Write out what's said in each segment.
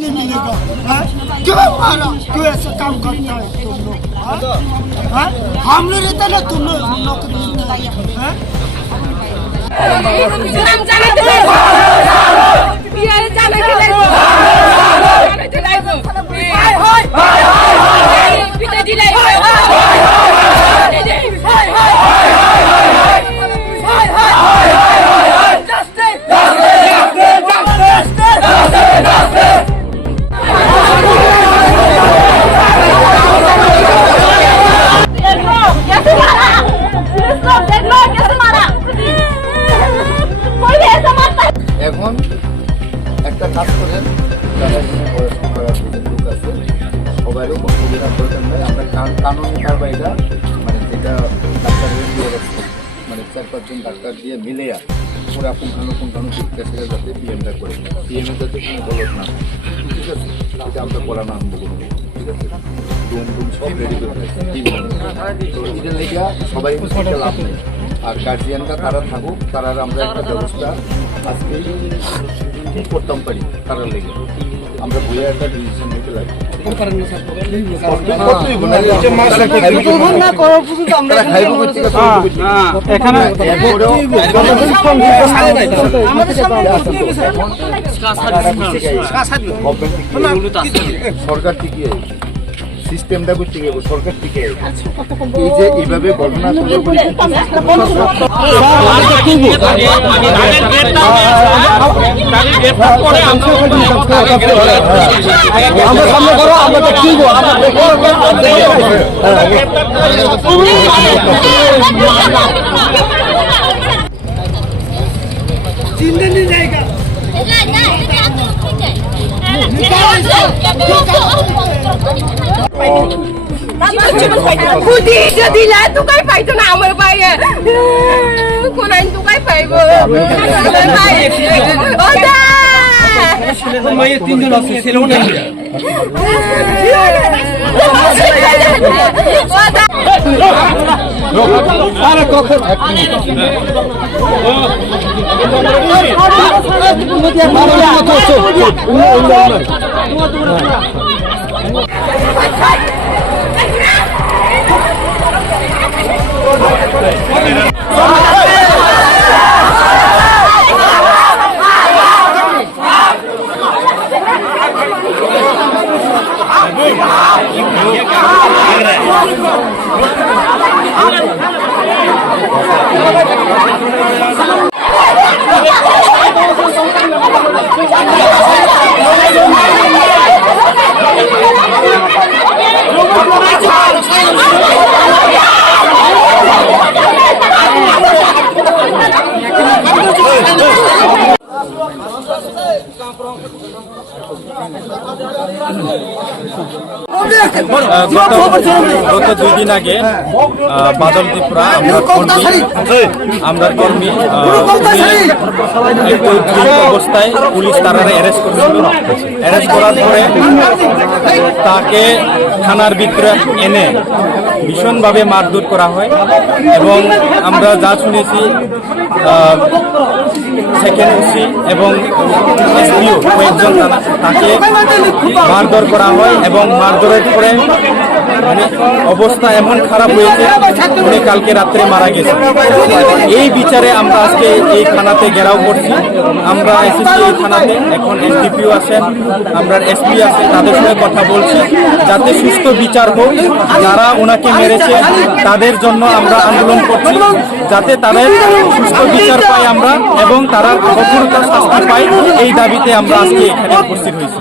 नहीं मिलेगा। क्यों मारा? क्यों ऐसा काम करता है तुम लोग? हम लोग रहते ना तुम लोग नौकरी এখন একটা কাজ করেন, যারা লোক আছে সবাইরও অসুবিধা করবেন না। আমরা কানুনি কারবাইটা মানে যেটা ডাক্তারের দিয়ে রাখছে, মানে 4-5 জন ডাক্তার দিয়ে মিলে পুরো পুঙ্খানুপুঙ্খানু পেশেন্টের যাতে পিএমটা করে, পিএমের যাতে কোনো গলত না, ঠিক আছে? এটা আমরা করানো আরম্ভ করবো, ঠিক আছে? রুম সব রেডি করে রাখছে, তো এটার লেগে সবাই লাভ নেই। আর গার্জিয়ানরা তারা থাকুক, তারা আমরা একটা ব্যবস্থা আজকে ঠিক করতাম পারি, তারা লেগে আমরা বইয়ে একটা ডিসিশন নিতে লাগবে। সরকার টিকিয়ে সিস্টেমটা করতে গেলে সরকার থেকে এই যে এইভাবে ঘটনা चिंता नहीं जाएगा। तू काय पाहिजे ना आम्हाला पाहिजे कोणाने तू काय पाहिजे গত 2 দিন আগে বাদল ত্রিপুরা আমরা কর্মী অবস্থায় পুলিশ তারা অ্যারেস্ট করেছিল। অ্যারেস্ট করার পরে তাকে থানার ভিতরে এনে ভীষণভাবে মারধর করা হয় এবং আমরা যা শুনেছি সেকেন্ড ওসি এবং এসপিও কয়েকজন তাকে মারধর করা হয় এবং মারধরের পরে মানে অবস্থা এমন খারাপ হয়েছে উনি কালকে রাত্রে মারা গেছে। এই বিচারে আমরা আজকে এই থানাতে ঘেরাও করছি। আমরা এসেছি এই থানাতে, এখন এসডিপিও আছেন, আমরা এসপি আছে, তাদের সঙ্গে কথা বলছি যাতে সুস্থ বিচার হোক। যারা ওনাকে মেরেছে তাদের জন্য আমরা আন্দোলন করছি যাতে তাদের সুস্থ বিচার পাই আমরা এবং তারা কঠোরতর শাস্তি পাই, এই দাবিতে আমরা আজকে এখানে উপস্থিত হয়েছি।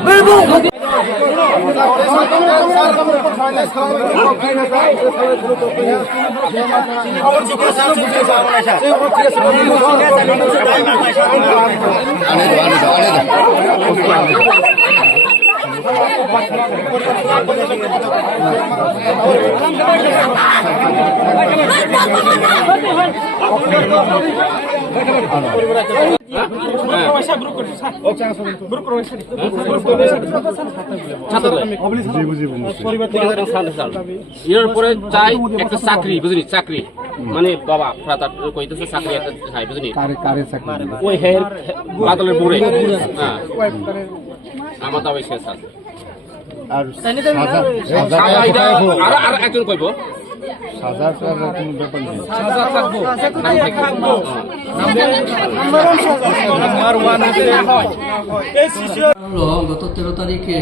এর পরে চাই একটা চাকরি, বুঝলি, চাকরি মানে বাবা ফ্রাতার কইতেছে চাকরি একটা চাই, বুঝলি, ওই হের বাদলের বুড়ে, হ্যাঁ আমার দাবি শেষ আছে আর সাজা এটা আর একজন কইব সাজাটার কোনো ব্যাপার নেই। হলো গত 13 তারিখে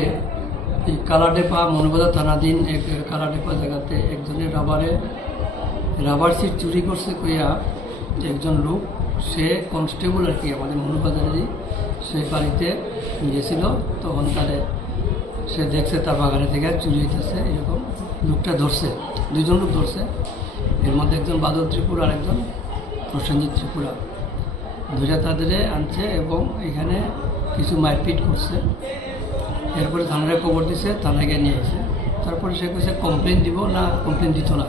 এই কালাডেপা মনুবাজার থানাধীন এক কালাডেপা জায়গাতে একজনের রাবার সিট চুরি করছে কইয়া একজন লোক, সে কনস্টেবল আর কি আমাদের মনুবাজারেরই, সে বাড়িতে গিয়েছিল। তখন সে দেখছে তার বাগানে থেকে চুরি হইতেছে, এরকম লোকটা ধরছে, দুইজন লোক ধরছে। এর মধ্যে একজন বাদল ত্রিপুরা আর একজন প্রসেনজিৎ ত্রিপুরা, দুইটা তাদের আনছে এবং এখানে কিছু মারপিট করছে। এরপরে থানারে খবর দিছে, থানায় গিয়ে নিয়ে এসে তারপরে সে কইছে কমপ্লেন দিব না, কমপ্লেন দিত না।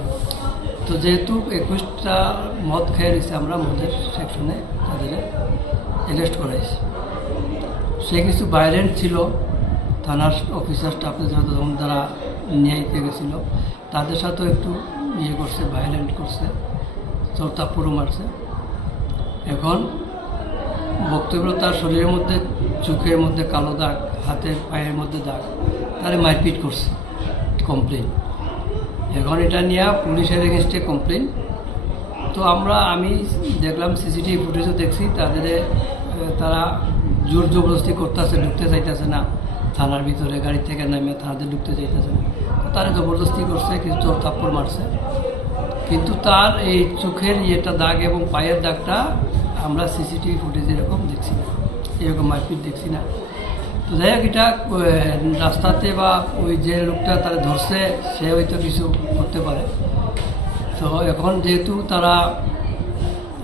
তো যেহেতু 21টা মদ খেয়ে নিছে, আমরা মদের সেকশনে তাদের অ্যারেস্ট করাইছি। সে কিছু ভায়োলেন্ট ছিল, থানার অফিসার স্টাফের সাথে যখন তারা নিয়ে গেছিলো তাদের সাথেও একটু করছে, ভায়োলেন্ট করছে, চোরতাপুরও মারছে। এখন বক্তব্য তার শরীরের মধ্যে, চোখের মধ্যে কালো দাগ, হাতের পায়ের মধ্যে দাগ, তারে মারপিট করছে, কমপ্লেন। এখন এটা নিয়ে পুলিশের এগেনস্টে কমপ্লেন। তো আমি দেখলাম, সিসিটিভি ফুটেজও দেখছি, তারা জোর জবরদস্তি করতেছে, ঢুকতে চাইতেছে না থানার ভিতরে, গাড়ি থেকে নামে থানাতে ঢুকতে চাইতেছে না। তারা জবরদস্তি করছে, কিছু চোর থাপ্পড় মারছে। কিন্তু তার এই চোখের ইয়েটা দাগ এবং পায়ের দাগটা আমরা সিসিটিভি ফুটেজ এরকম দেখছি না, এরকম মারপিট দেখছি না। তো যাই হোক, এটা রাস্তাতে বা ওই যে লোকটা তারা ধরছে সে হয়তো কিছু করতে পারে। তো এখন যেহেতু তারা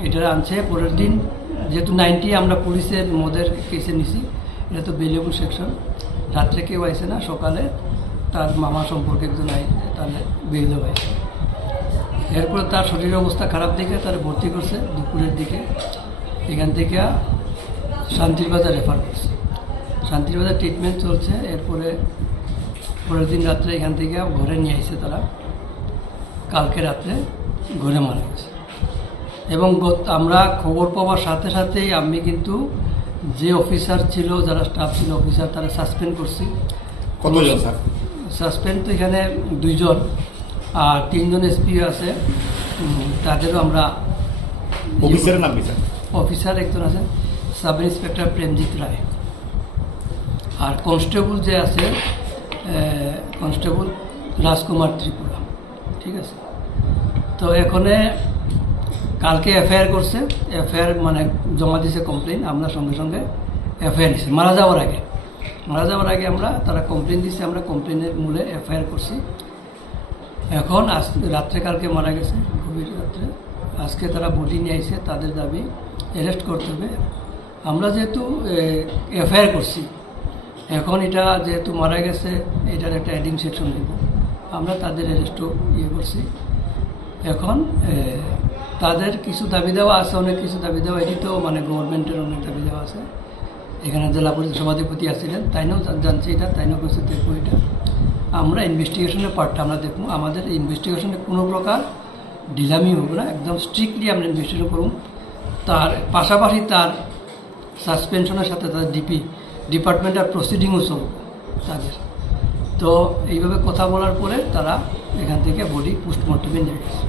এটা আনছে, পরের দিন যেহেতু 90 আমরা পুলিশের মদের কেসে নিছি, এটা তো বেলেবুল সেকশন, রাত্রে কেউ আইসে না, সকালে তার মামা সম্পর্কে একজন আইসে, তাহলে বেরিয়ে দেওয়া। এরপরে তার শরীরের অবস্থা খারাপ দেখে তারা ভর্তি করছে দুপুরের দিকে, এখান থেকে শান্তির বাজার রেফার করছে। শান্তির বাজার ট্রিটমেন্ট চলছে। এরপরে পরের দিন রাত্রে এখান থেকে ঘরে নিয়ে আসছে তারা, কালকে রাত্রে ঘরে মারা গেছে। এবং আমরা খবর পাওয়ার সাথে সাথেই আমি কিন্তু যে অফিসার ছিল, যারা স্টাফ ছিল অফিসার, তারা সাসপেন্ড করছি। কতজন স্যার? সাসপেন্ড তো এখানে 2 জন, আর 3 জন এসপি আছে, তাদেরও আমরা। অফিসারের নাম কি স্যার? অফিসার একজন আছে সাব ইন্সপেক্টর প্রেমজিৎ রায়, আর কনস্টেবল যে আছে কনস্টেবল রাজকুমার ত্রিপুরা। ঠিক আছে। তো এখানে কালকে এফআইআর করছে, এফআইআর মানে জমা দিয়েছে কমপ্লেন। আমরা সঙ্গে সঙ্গে এফআইআর দিচ্ছি মারা যাওয়ার আগে আমরা তারা কমপ্লেন দিচ্ছে, আমরা কমপ্লেনের মূলে এফআইআর করছি। এখন রাত্রে কালকে মারা গেছে, গভীর রাত্রে। আজকে তারা বডি নিয়ে আসছে, তাদের দাবি অ্যারেস্ট করতে হবে। আমরা যেহেতু এফআইআর করছি, এখন এটা যেহেতু মারা গেছে, এটার একটা অ্যাডিং সেকশন হইব, আমরা তাদের অ্যারেস্টও করছি। এখন তাদের কিছু দাবি দেওয়া আছে, অনেক কিছু দাবি দেওয়া, এটি তো মানে গভর্নমেন্টের অনেক দাবি দেওয়া আছে। এখানে জেলা পরিষদ সভাধিপতি আসছিলেন, তাইনও জানছি এটা, তাইনও কিছু দেখবো এটা। আমরা ইনভেস্টিগেশনের পার্টটা আমরা দেখবো। আমাদের ইনভেস্টিগেশনে কোনো প্রকার ঢিলামি হবে না, একদম স্ট্রিক্টলি আমরা ইনভেস্টিগেশন করুন। তার পাশাপাশি তার সাসপেনশনের সাথে তাদের ডিপার্টমেন্টাল প্রসিডিংও চলবে তাদের। তো এইভাবে কথা বলার পরে তারা এখান থেকে বডি পোস্টমর্টমে নিয়ে গেছে।